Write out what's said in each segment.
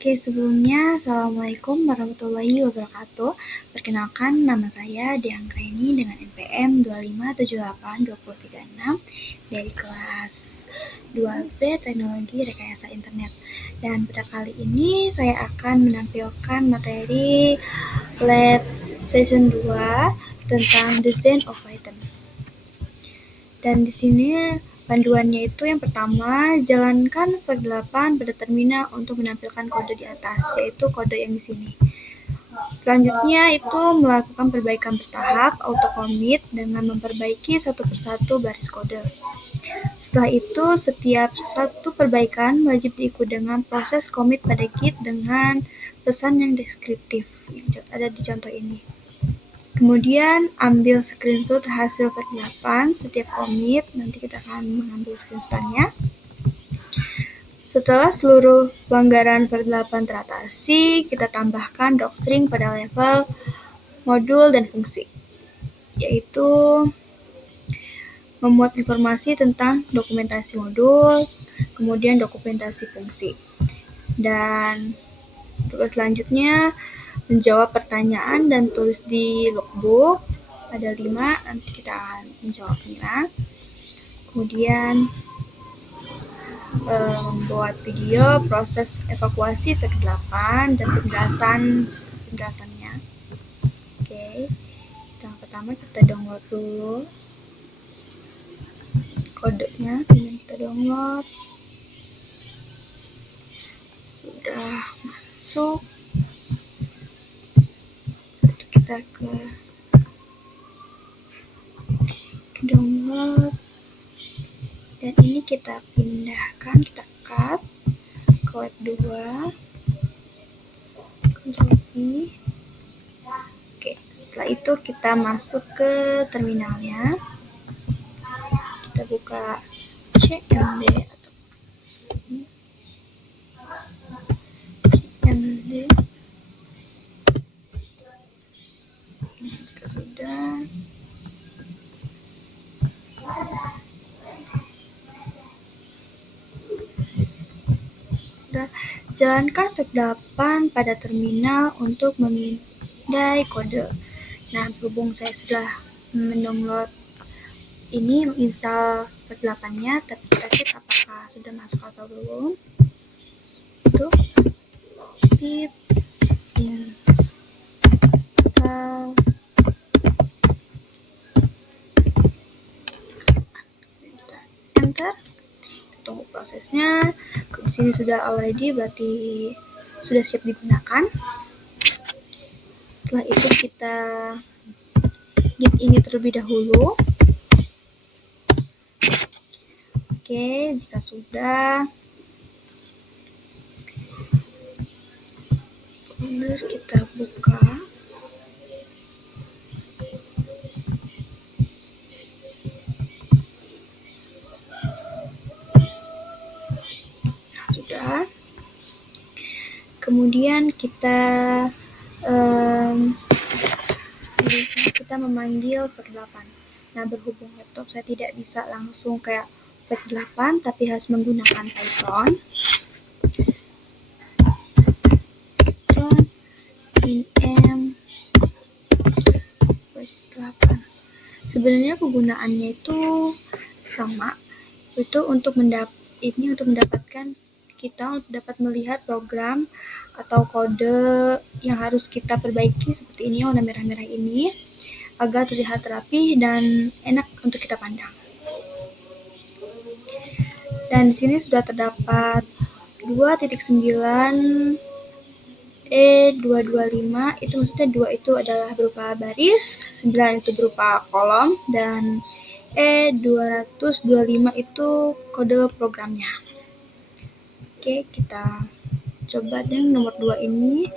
Oke, sebelumnya Assalamualaikum warahmatullahi wabarakatuh. Perkenalkan, nama saya Dianggraini dengan NPM 2578236 dari kelas 2B Teknologi Rekayasa Internet. Dan pada kali ini saya akan menampilkan materi Lab Session 2 tentang Design of Python. Dan di sini panduannya itu yang pertama, jalankan for 8 pada terminal untuk menampilkan kode di atas, yaitu kode yang di sini. Selanjutnya itu melakukan perbaikan bertahap, auto commit dengan memperbaiki satu persatu baris kode. Setelah itu, setiap satu perbaikan wajib diikuti dengan proses commit pada Git dengan pesan yang deskriptif, yang ada di contoh ini. Kemudian ambil screenshot hasil persiapan setiap commit, nanti kita akan mengambil screenshotnya. Setelah seluruh pelanggaran per8 teratasi, kita tambahkan docstring pada level modul dan fungsi, yaitu memuat informasi tentang dokumentasi modul, kemudian dokumentasi fungsi. Dan tugas selanjutnya menjawab pertanyaan dan tulis di logbook. Ada 5, nanti kita akan menjawabnya. Kemudian membuat video proses evakuasi per8 dan penjelasannya. Oke, yang pertama kita download dulu kodenya, kemudian kita download. Sudah masuk, kita ke download, dan ini kita pindahkan, kita cut ke web 2, Ctrl I. Oke, setelah itu kita masuk ke terminalnya, kita buka cmd atau cmd. Jika sudah, jalankan step 8 pada terminal untuk memindai kode. Nah, berhubung saya sudah mendownload ini, menginstal step 8-nya, tapi kita cek apakah sudah masuk atau belum. Itu pip install, enter. Tunggu prosesnya. Di sini sudah already, berarti sudah siap digunakan. Setelah itu kita git ini terlebih dahulu. Oke, jika sudah, folder kita buka. Sudah. Kemudian kita memanggil step 8. Nah, berhubung laptop saya tidak bisa langsung kayak step 8, tapi harus menggunakan Python. Env step 8. Sebenarnya kegunaannya itu sama, itu untuk mendapatkan kita untuk dapat melihat program atau kode yang harus kita perbaiki seperti ini, warna merah-merah ini, agar terlihat rapi dan enak untuk kita pandang. Dan di sini sudah terdapat 2.9 E225, itu maksudnya 2 itu adalah berupa baris, 9 itu berupa kolom, dan E225 itu kode programnya. Oke, kita coba dengan nomor 2 ini,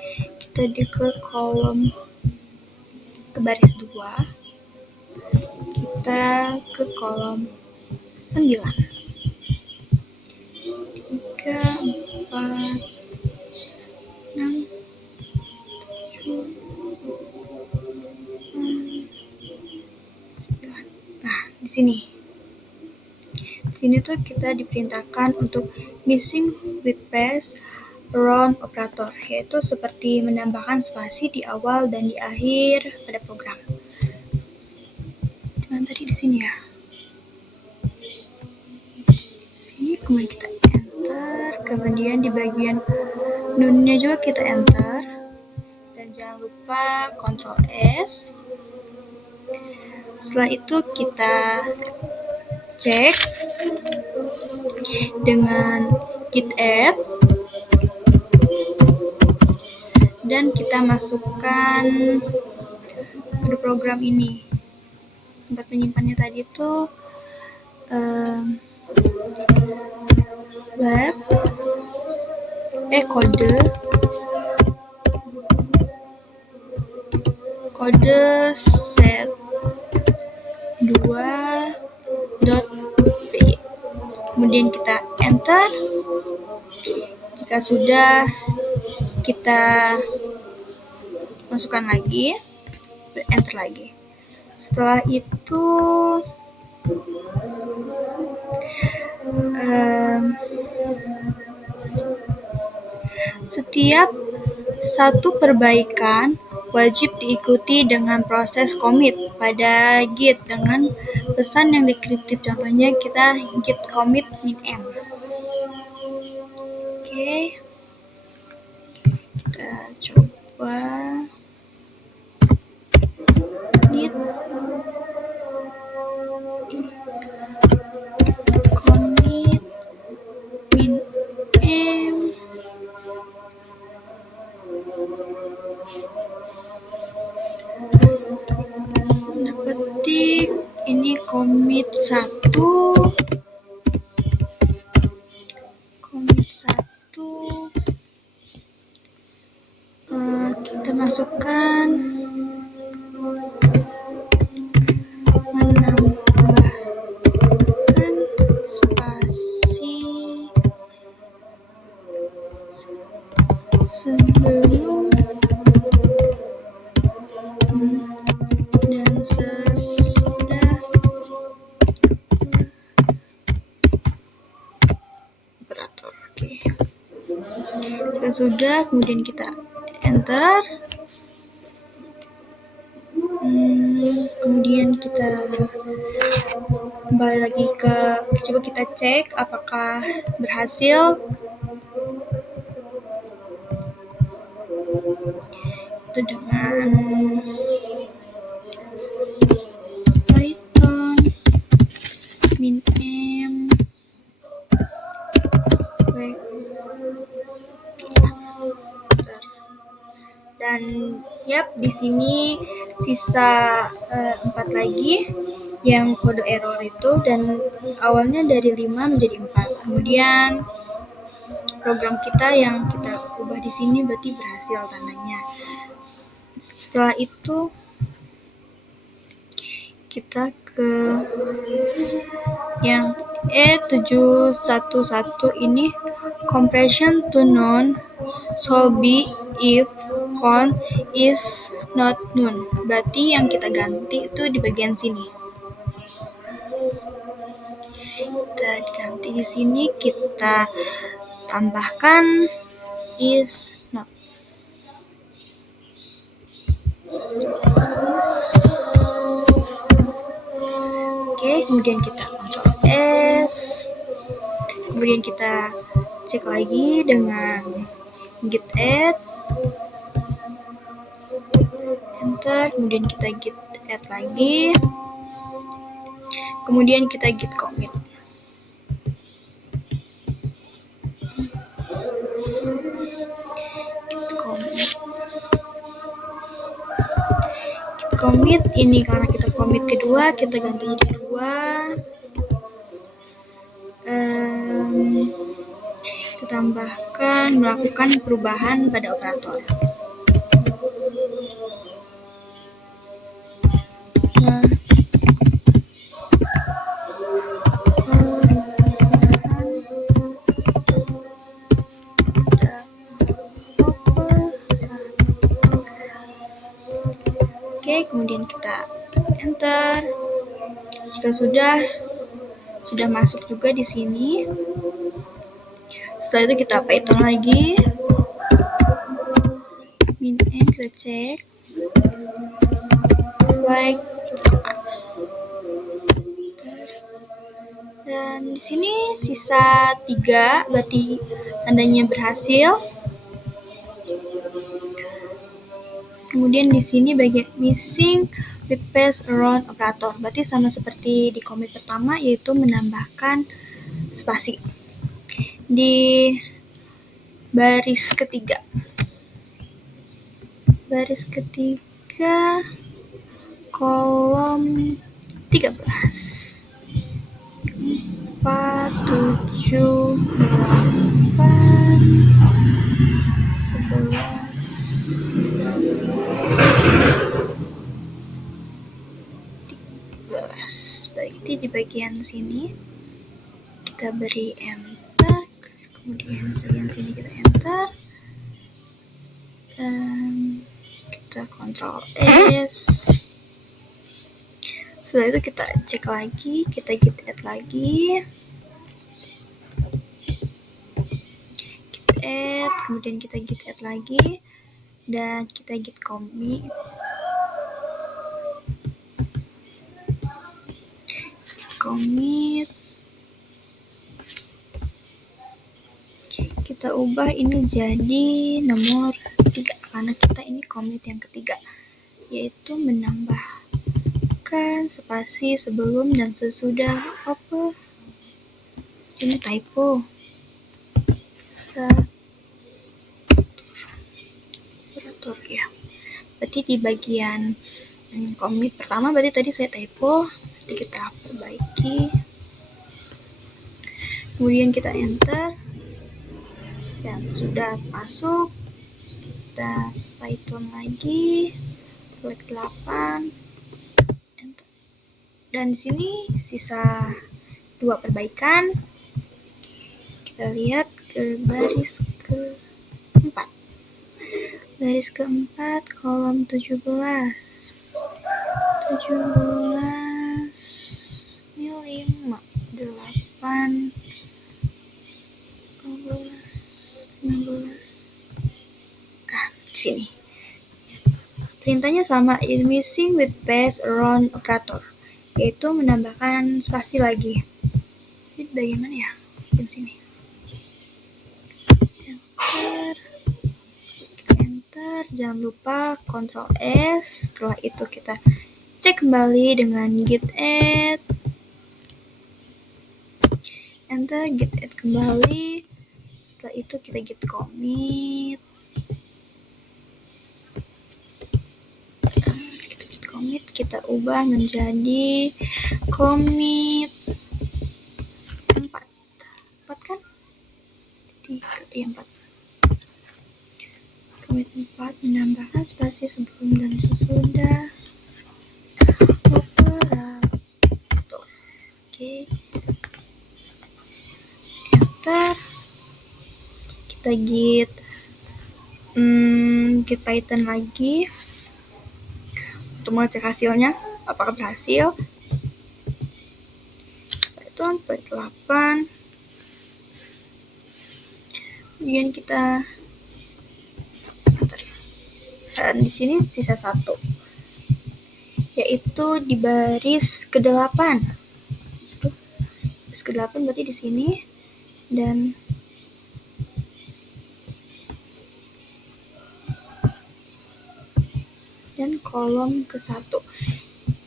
kita ke kolom, ke baris 2, kita ke kolom 9, 3, 4, 6, 7, 9. Nah, di sini tuh kita diperintahkan untuk missing with paste round operator, yaitu seperti menambahkan spasi di awal dan di akhir pada program. Cuman tadi di sini ya. Sini kemudian kita enter, kemudian di bagian nunnya juga kita enter, dan jangan lupa Ctrl S. Setelah itu kita cek dengan git add dan kita masukkan pada program ini. Tempat menyimpannya tadi itu web kode set 2.py. Kemudian kita enter. Jika sudah, kita masukkan lagi, enter lagi. Setelah itu setiap satu perbaikan wajib diikuti dengan proses commit pada Git dengan pesan yang deskriptif. Contohnya kita git commit min-m. Oke. Kita coba git commit min-m. Petik ini commit 1, kita masukkan menambahkan spasi sebelum dan sesudah operator. Oke. Jika sudah, kemudian kita enter. Kemudian kita kembali lagi coba kita cek apakah berhasil. Itu dengan Python min-m dan di sini sisa 4 lagi yang kode error itu, dan awalnya dari 5 menjadi 4. Kemudian program kita yang kita ubah di sini berarti berhasil tandanya. Setelah itu kita ke yang E711 ini, compression to none shall be if count is not known. Berarti yang kita ganti itu di bagian sini. Kita ganti di sini, kita tambahkan is not. Oke, kemudian kita Ctrl S. Kemudian kita cek lagi dengan git add, enter, kemudian kita git add lagi, kemudian kita git commit. Commit ini karena kita commit kedua, kita ganti jadi 2. Kita tambahkan melakukan perubahan pada operator. Oke, kemudian kita enter. Jika sudah masuk juga di sini. Setelah itu kita Python lagi. kita cek like, dan di sini sisa 3, berarti tandanya berhasil. Kemudian di sini bagian missing with pass around operator, berarti sama seperti di commit pertama, yaitu menambahkan spasi di baris ketiga. Baris ketiga kolom 13. 4, 7, 8, 11, 13. Berarti di bagian sini kita beri enter, kemudian bagian sini kita enter, dan kita Ctrl S. Setelah itu kita cek lagi, kita git add lagi, git add, kemudian kita git add lagi, dan kita git commit. Kita ubah ini jadi nomor 3 karena kita ini commit yang ketiga, yaitu menambahkan spasi sebelum dan sesudah. Apa ini typo? Ya, berarti di bagian commit pertama berarti tadi saya typo, jadi kita perbaiki, kemudian kita enter, dan sudah masuk. Kita Python lagi, select 8, enter. Dan di sini sisa 2 perbaikan. Kita lihat ke baris keempat. Baris keempat kolom 17. 17 ini 5, 8, 15. Sini. Perintahnya sama, is missing with pass around operator, yaitu menambahkan spasi lagi. Ini bagaimana ya? Di sini. Enter, jangan lupa Ctrl S. Setelah itu kita cek kembali dengan git add, enter, git add kembali. Setelah itu kita git commit, kita ubah menjadi commit 4 kan? Jadi 4. Commit 4 menambahkan spasi sebelum dan sesudah operator. Oke. Enter. Kita git Python lagi untuk mengecek hasilnya apakah berhasil. Python 8. Kemudian kita dan di sini sisa 1, yaitu di baris ke-8. Baris ke-8 berarti di sini, dan kolom ke-1.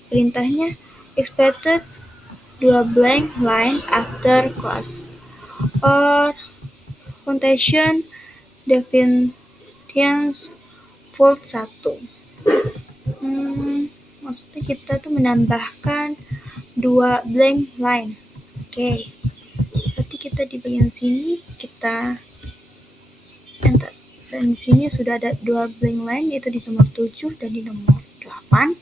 Perintahnya expected 2 blank line after class or foundation definitions fold 1. Maksudnya kita tuh menambahkan 2 blank line. Oke. Berarti kita di bagian sini kita enter. Dan di sini sudah ada 2 blank line, yaitu di nomor 7 dan di nomor 8.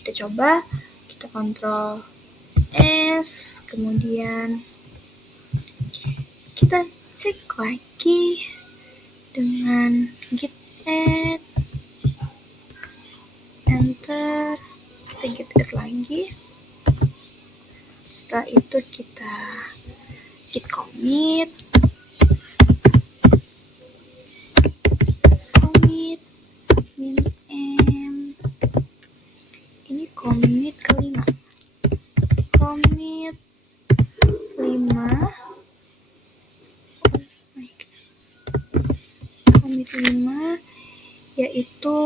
Kita coba, kita Ctrl S, kemudian kita cek lagi dengan git add, enter, kita git add lagi. Setelah itu kita git commit, 5, yaitu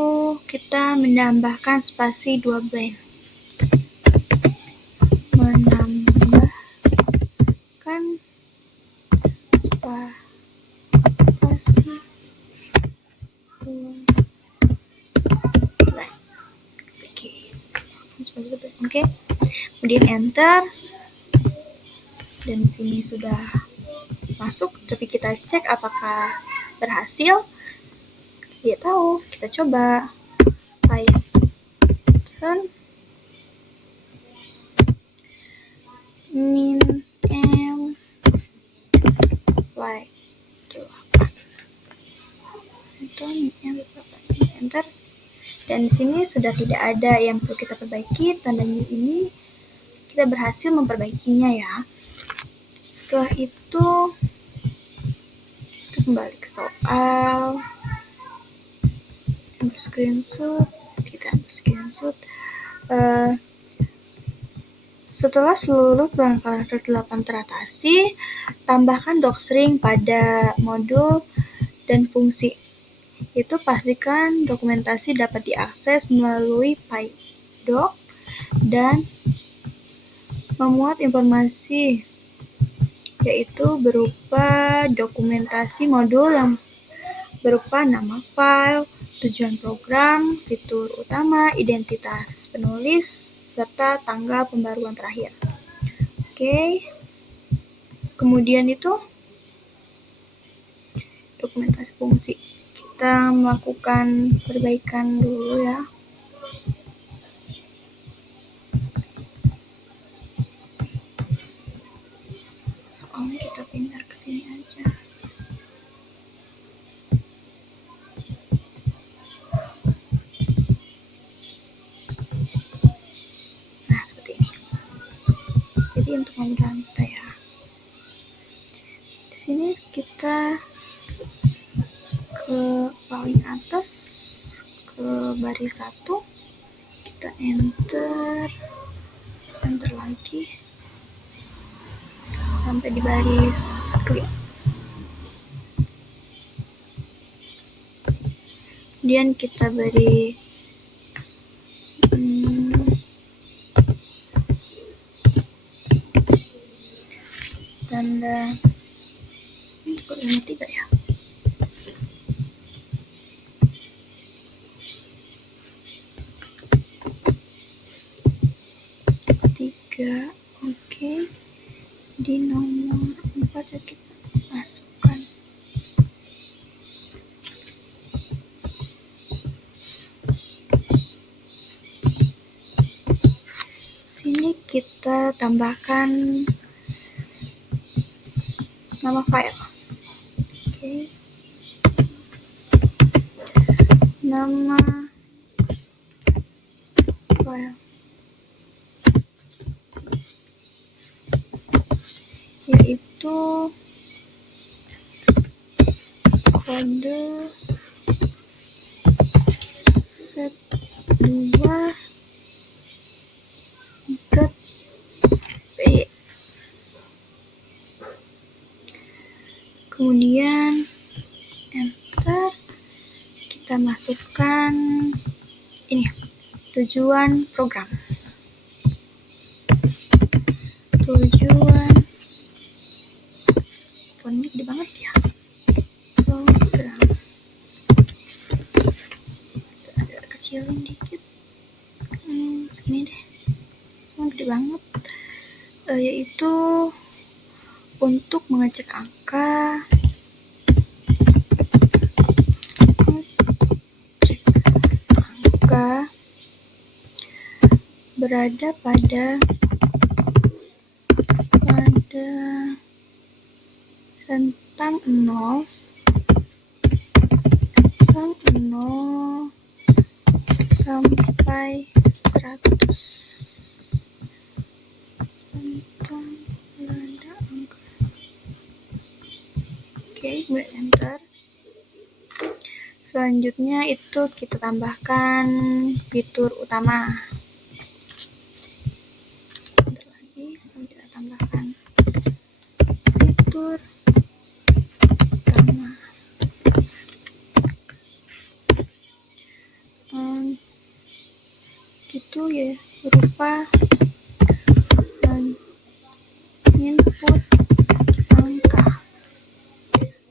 kita menambahkan spasi 2 blank. Menambahkan spasi 2 blank. Oke. Kemudian enter. Dan di sini sudah masuk, tapi kita cek apakah berhasil. Tidak tahu, kita coba Python min m y 8. Enter. Dan di sini sudah tidak ada yang perlu kita perbaiki. Tanda new ini kita berhasil memperbaikinya ya. Setelah itu kita kembali ke soal. Screenshot. Setelah seluruh pelanggaran 8 teratasi, tambahkan docstring pada modul dan fungsi. Itu pastikan dokumentasi dapat diakses melalui PyDoc dan memuat informasi, yaitu berupa dokumentasi modul yang berupa nama file, tujuan program, fitur utama, identitas penulis, serta tanggal pembaruan terakhir. Oke. Kemudian itu dokumentasi fungsi. Kita melakukan perbaikan dulu ya. Soalnya kita pindah ke sini aja. Nah, seperti ini. Jadi untuk memudahkan kita ya. Di sini kita ke paling atas, ke baris 1, kita enter lagi sampai di baris clear. Kemudian kita beri tanda ini kok 3 ya. Oke. Di nomor 4 ya kita masukkan. Sini kita tambahkan nama file. Oke. Nama file yaitu kode set2.p. Kemudian enter. Kita masukkan ini tujuan program. Ini gede banget ya. Program. Ada kecilin dikit. Segini deh. Gede banget. Yaitu untuk mengecek angka. Berada pada rentang 0 sampai 100. Tentang berada angka. Oke, kemudian enter. Selanjutnya itu kita tambahkan fitur utama. Kita tambahkan fitur utama. berupa input angka.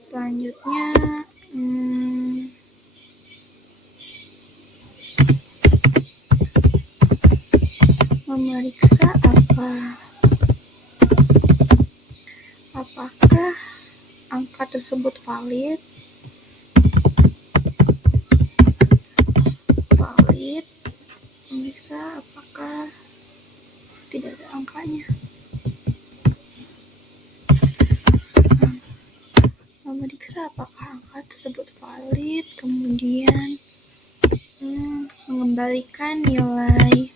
Selanjutnya memeriksa apakah angka tersebut valid, memeriksa apakah tidak ada angkanya. Memeriksa apakah angka tersebut valid, kemudian mengembalikan nilai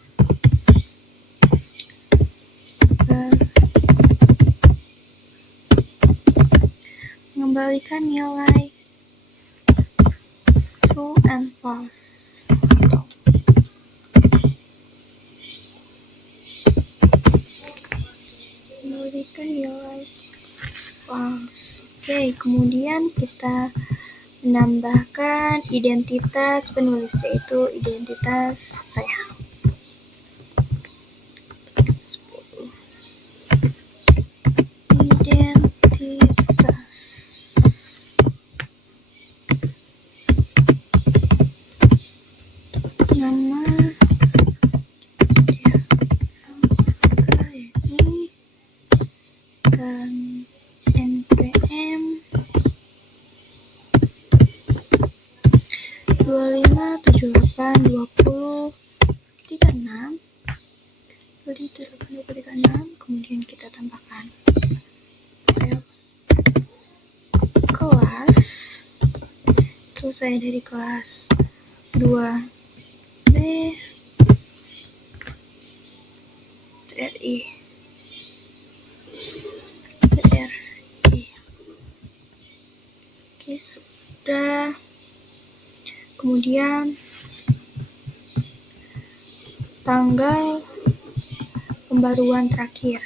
true and false. Memberikan nilai false. Oke, kemudian kita menambahkan identitas penulis, yaitu identitas saya. 10. Identitas. Nama ini dan NPM 25782036, kemudian kita tambahkan kelas. Itu saya dari kelas 2B TRI. Oke, sudah. Kemudian tanggal pembaruan terakhir.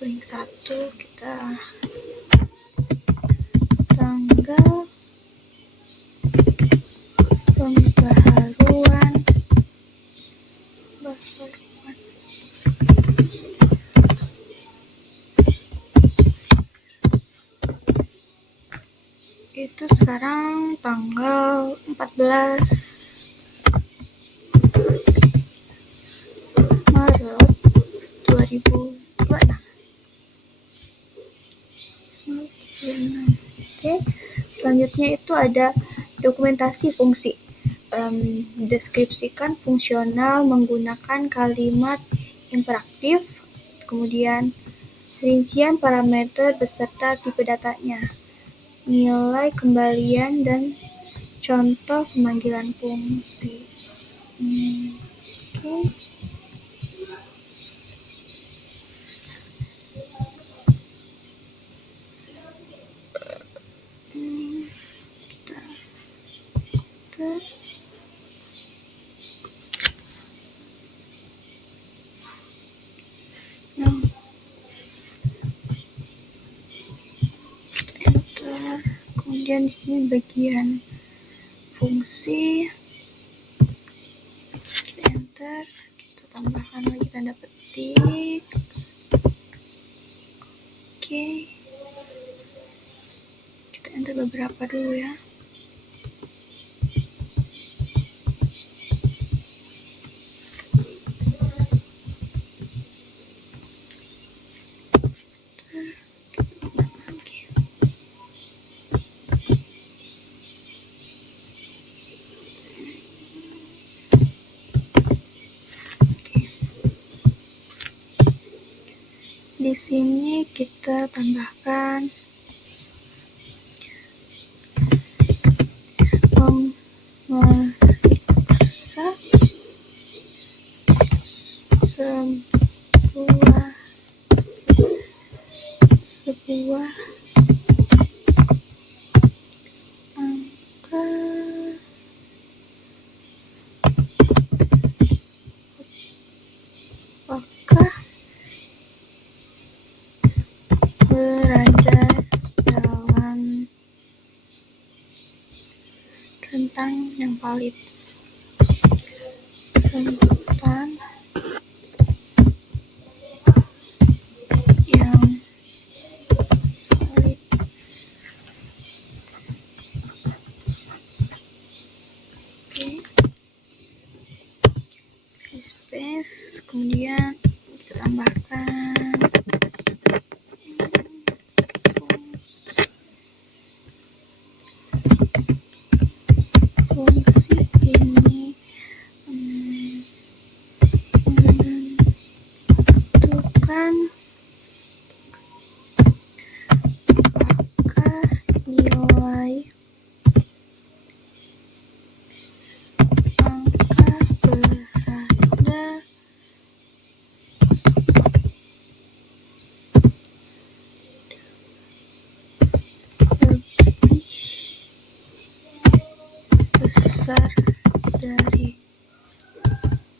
Link 1 kita tanggal pembaruan itu sekarang tanggal 14 Maret 2026. Oke, selanjutnya itu ada dokumentasi fungsi. Deskripsikan fungsional menggunakan kalimat imperatif, kemudian rincian parameter beserta tipe datanya, nilai kembalian, dan contoh pemanggilan fungsi. Oke. Enter. Kemudian di sini bagian fungsi, kita enter, kita tambahkan lagi tanda petik. Oke, kita enter beberapa dulu ya. Di sini kita tambahkan memeriksa sebuah angka apakah berada dalam rentang yang valid. urutan yang valid. Oke, space, kemudian kita tambahkan fungsi ini menentukan apakah nilai angka berada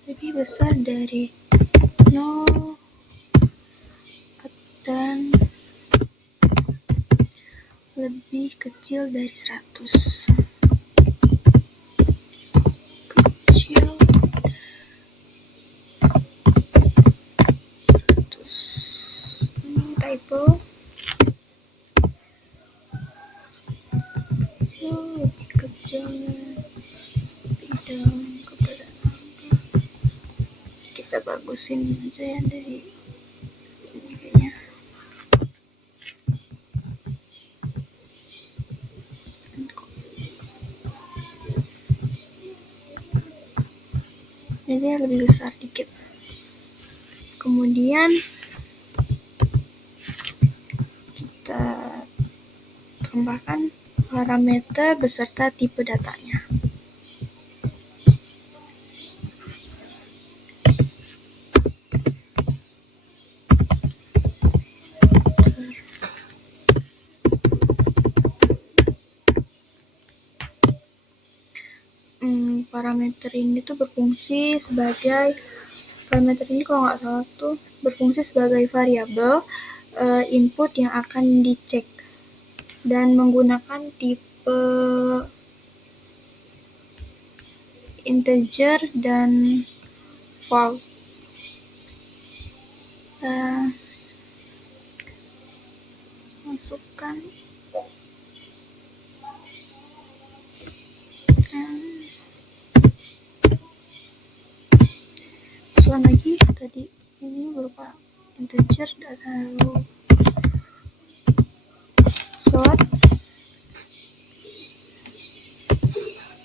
lebih besar dari 0 dan lebih kecil dari 100. Kecil 100. Typo. Lebih kecil bidang keberadaan angka. Kita bagusin aja ya dari ini kayaknya. Jadi lebih besar dikit. Kemudian kita tambahkan parameter beserta tipe datanya. Parameter ini tuh berfungsi sebagai kalau nggak salah tuh berfungsi sebagai variabel input yang akan dicek dan menggunakan tipe integer dan float. Masukkan lagi tadi ini berupa integer dan lalu float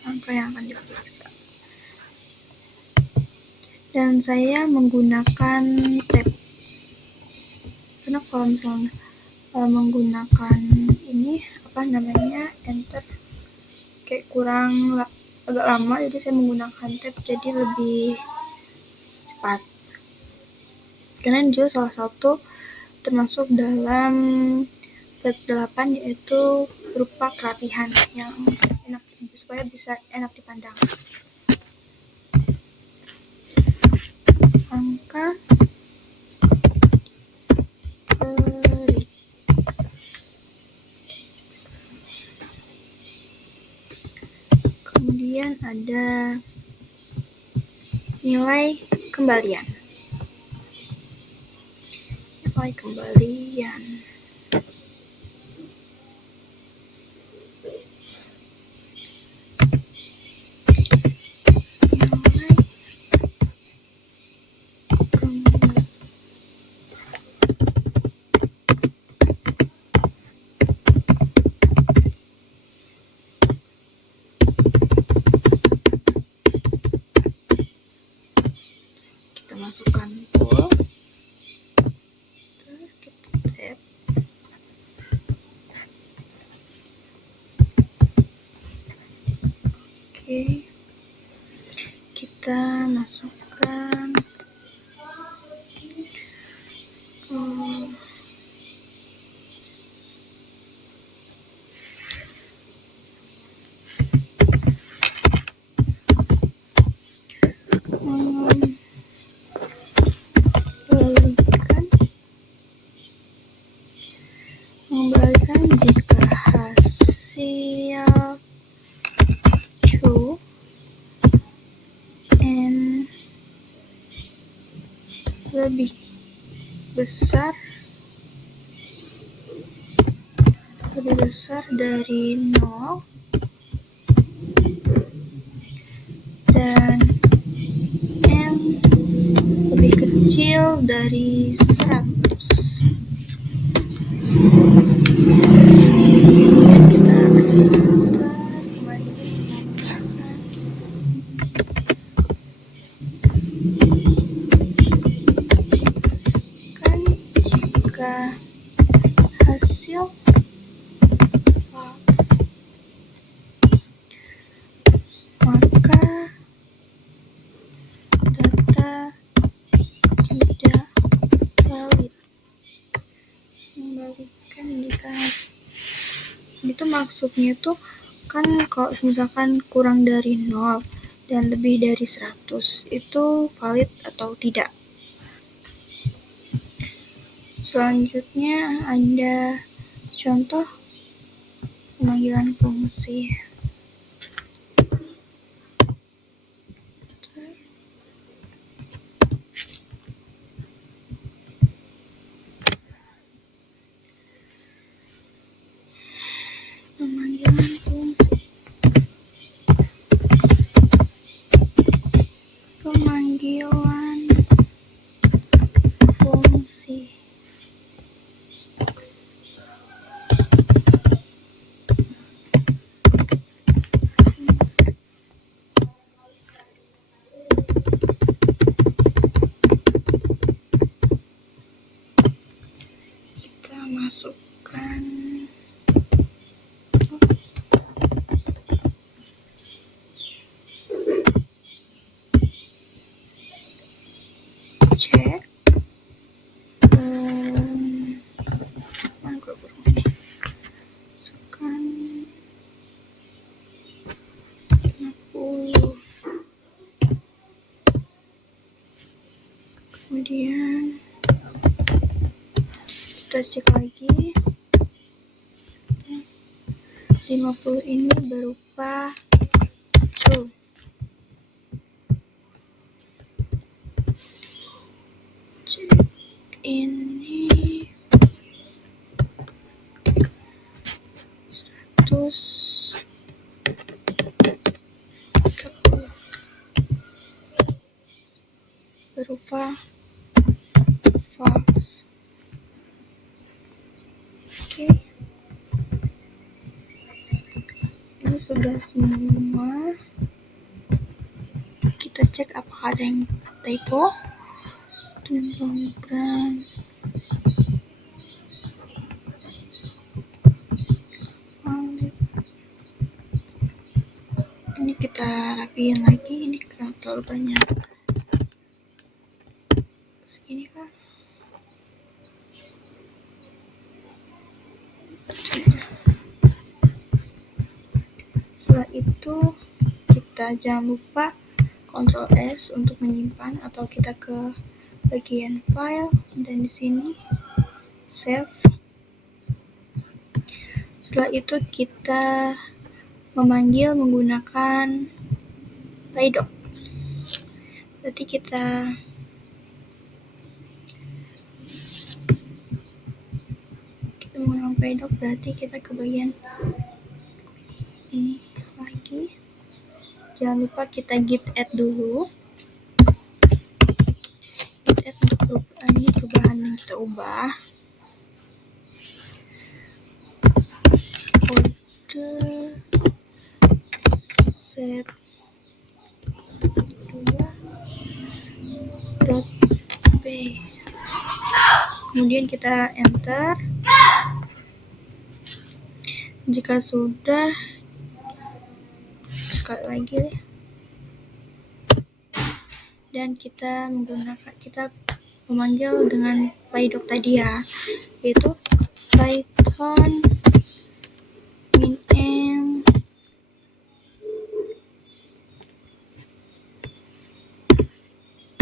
angka yang akan dipelajari. Dan saya menggunakan tab karena kalau misalnya menggunakan ini enter kayak kurang agak lama, jadi saya menggunakan tab jadi lebih cepat. Karena juga salah satu termasuk dalam tab 8 yaitu berupa kerapihan yang enak supaya bisa enak dipandang. Angka kemudian ada nilai kembalian. Kita masukkan full. Oke, kita masukkan mengembalikan jika hasil true lebih besar dari 0 dan N lebih kecil dari 100. Kita kembali menggunakan jika hasil false, maka data tidak valid. Kembalikan jika itu maksudnya tuh kan kalau misalkan kurang dari 0 dan lebih dari 100 itu valid atau tidak. Selanjutnya ada contoh pemanggilan fungsi. Pemanggilan fungsi. Pemanggilan fungsi. Kita masukkan cek masukkan 50, kemudian kita cek lagi 50 ini berupa true. Cek ini 130 berupa false. Oke. Ini sudah semua. Kita cek apakah ada yang typo. Program ini kita rapiin lagi, ini terlalu banyak segini kan. Setelah itu kita jangan lupa Ctrl S untuk menyimpan, atau kita ke bagian file dan di sini save. Setelah itu kita memanggil menggunakan pydoc. Berarti kita menggunakan pydoc, berarti kita ke bagian ini lagi. Jangan lupa kita git add dulu. Git add untuk perubahan yang kita ubah. Kode set 2.p. Kemudian kita enter. Jika sudah, sekali lagi deh. Dan kita memanggil dengan pydoc tadi ya, yaitu python min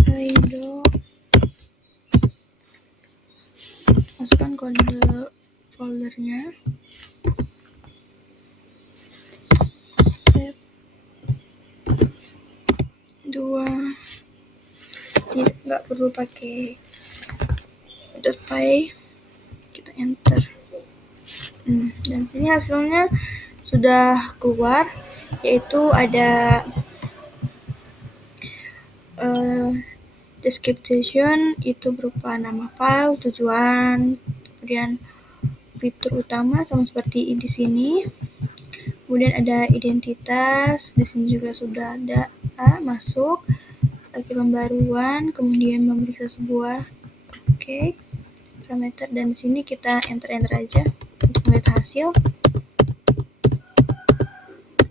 pydoc, masukkan kode foldernya, save 2, nggak perlu pakai .py, kita enter. Dan sini hasilnya sudah keluar, yaitu ada description itu berupa nama file, tujuan, kemudian fitur utama sama seperti di sini. Kemudian ada identitas, di sini juga sudah ada masuk, lagi pembaruan, kemudian memeriksa sebuah parameter, dan di sini kita enter aja untuk melihat hasil.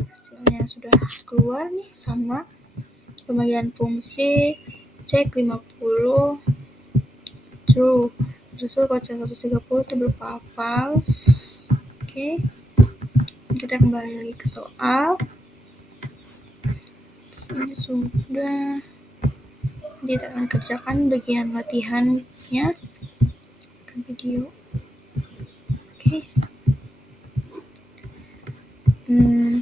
Hasilnya sudah keluar nih, sama pembagian fungsi cek 50 true, result kode 130 itu berupa false. Kita kembali lagi ke soal. Ini sudah, kita akan kerjakan bagian latihannya ke video. Ini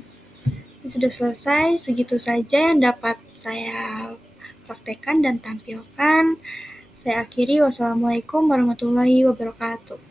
sudah selesai. Segitu saja yang dapat saya praktekkan dan tampilkan. Saya akhiri. Wassalamualaikum warahmatullahi wabarakatuh.